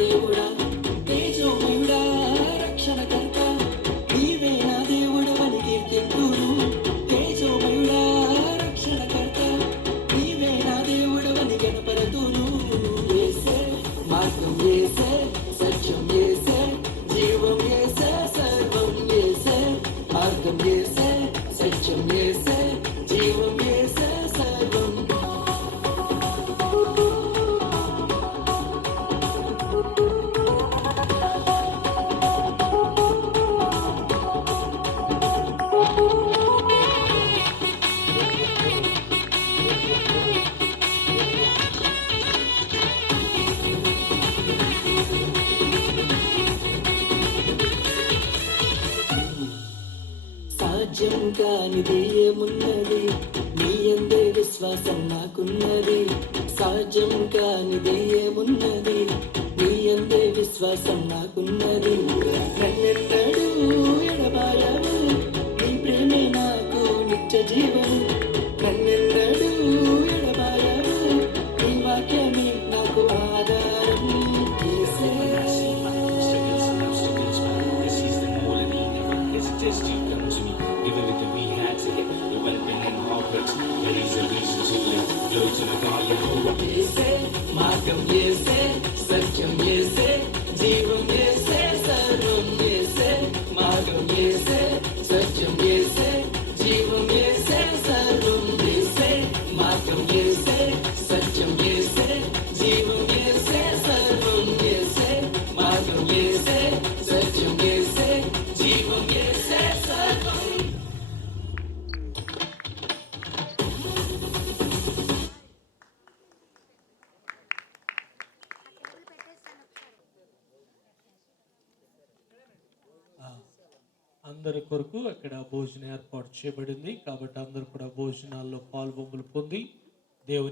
దేవుడా తేజోమయుడా రక్షణకర్త నీవే నా దేవుడు అని కీర్తింతును తేజోమయుడా రక్షణకర్త నీవే నా దేవుడు అని గణపరతును యేసే మార్గం యేసే సత్యం యేసే జీవం యేసే సర్వం యేసే మార్గం యేసే సత్యం యేసే జీవం యేసే సర్వం సాధ్యం కానిది ఏమున్నది నీ అందే విశ్వాసం నాకున్నది సాధ్యం కానిది ఏమున్నది నీ అందే విశ్వాసం నాకున్నది నన్నెన్నడూ ఎడబాయవు నీ ప్రేమే నాకు నిత్య జీవం నన్నెన్నడూ ఎడబాయవు నీ వాక్యమే నాకు ఆధారం యేసే Just you come to me, give everything we had to hit. The weapon and heartbreaks, there is a reason to live. Glory to the God, Yehovah. యేసే మార్గం యేసే సత్యం యేసే జీవం యేసే సర్వం యేసే మార్గం యేసే సత్యం యేసే జీవం యేసే సర్వం యేసే మార్గం యేసే సత్యం యేసే జీవం యేసే సర్వం యేసే మార్గం యేసే సత్యం యేసే జీవం యేసే సర్వం అందరి కొరకు అక్కడ భోజనం ఏర్పాటు చేయబడింది కాబట్టి అందరూ కూడా భోజనాల్లో పాల్గొంపులు పొంది దేవుని